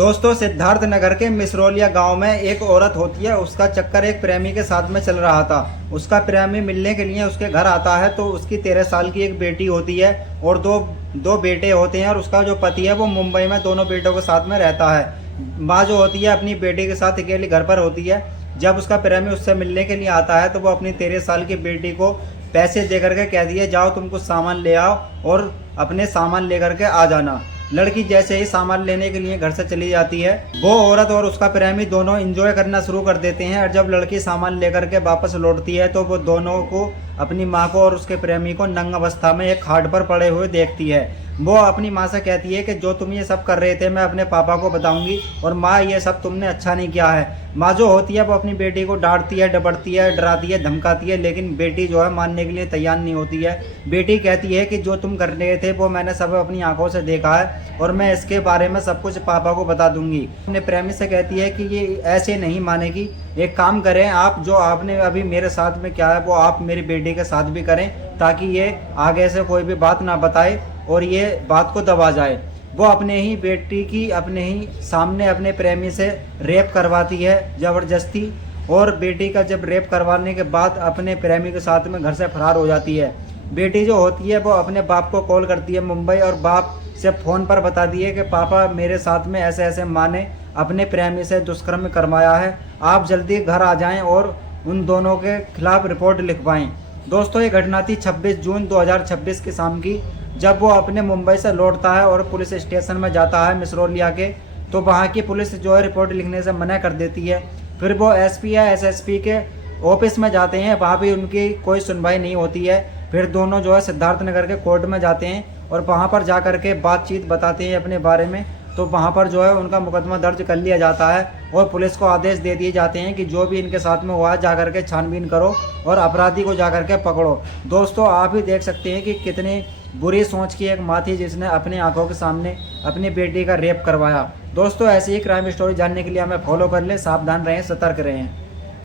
दोस्तों, सिद्धार्थ नगर के मिसरौलिया गांव में एक औरत होती है। उसका चक्कर एक प्रेमी के साथ में चल रहा था। उसका प्रेमी मिलने के लिए उसके घर आता है तो उसकी 13 साल की एक बेटी होती है और दो बेटे होते हैं। और उसका जो पति है वो मुंबई में दोनों बेटों के साथ में रहता है। माँ जो होती है अपनी बेटी के साथ अकेले घर पर होती है। जब उसका प्रेमी उससे मिलने के लिए आता है तो वो अपनी 13 साल की बेटी को पैसे दे करके कह दिए, जाओ तुम कुछ सामान ले आओ और अपने सामान लेकर के आ जाना। लड़की जैसे ही सामान लेने के लिए घर से चली जाती है, वो औरत और उसका प्रेमी दोनों एंजॉय करना शुरू कर देते हैं। और जब लड़की सामान लेकर के वापस लौटती है तो वो दोनों को, अपनी माँ को और उसके प्रेमी को, नंग अवस्था में एक खाट पर पड़े हुए देखती है। वो अपनी माँ से कहती है कि जो तुम ये सब कर रहे थे मैं अपने पापा को बताऊंगी, और माँ ये सब तुमने अच्छा नहीं किया है। माँ जो होती है वो अपनी बेटी को डांटती है, डपटती है, डराती है, धमकाती है, लेकिन बेटी जो है मानने के लिए तैयार नहीं होती है। बेटी कहती है कि जो तुम कर रहे थे वो मैंने सब अपनी आंखों से देखा है और मैं इसके बारे में सब कुछ पापा को बता दूंगी। अपने प्रेमी से कहती है कि ये ऐसे नहीं मानेगी, एक काम करें आप, जो आपने अभी मेरे साथ में क्या है वो आप मेरी बेटी के साथ भी करें, ताकि ये आगे से कोई भी बात ना बताए और ये बात को दबा जाए। वो अपने ही बेटी की अपने ही सामने अपने प्रेमी से रेप करवाती है ज़बरदस्ती। और बेटी का जब रेप करवाने के बाद अपने प्रेमी के साथ में घर से फरार हो जाती है। बेटी जो होती है वो अपने बाप को कॉल करती है मुंबई, और बाप से फ़ोन पर बता दिए कि पापा मेरे साथ में ऐसे ऐसे माँ ने अपने प्रेमी से दुष्कर्म करवाया है, आप जल्दी घर आ जाएं और उन दोनों के खिलाफ रिपोर्ट लिखवाएं। दोस्तों, ये घटना थी 26 जून 2026 की शाम की, जब वो अपने मुंबई से लौटता है और पुलिस स्टेशन में जाता है मिसरौलिया के। तो वहाँ की पुलिस जो है रिपोर्ट लिखने से मना कर देती है। फिर वो एसपी या एसएसपी के ऑफिस में जाते हैं, वहाँ भी उनकी कोई सुनवाई नहीं होती है। फिर दोनों जो है सिद्धार्थ नगर के कोर्ट में जाते हैं और वहाँ पर जा कर के बातचीत बताते हैं अपने बारे में। तो वहाँ पर जो है उनका मुकदमा दर्ज कर लिया जाता है और पुलिस को आदेश दे दिए जाते हैं कि जो भी इनके साथ में हुआ है जा कर के छानबीन करो और अपराधी को जा कर के पकड़ो। दोस्तों, आप ही देख सकते हैं कि कितनी बुरी सोच की एक माँ थी जिसने अपनी आंखों के सामने अपनी बेटी का रेप करवाया। दोस्तों, ऐसी ही क्राइम स्टोरी जानने के लिए हमें फॉलो कर लें। सावधान रहें, सतर्क रहें।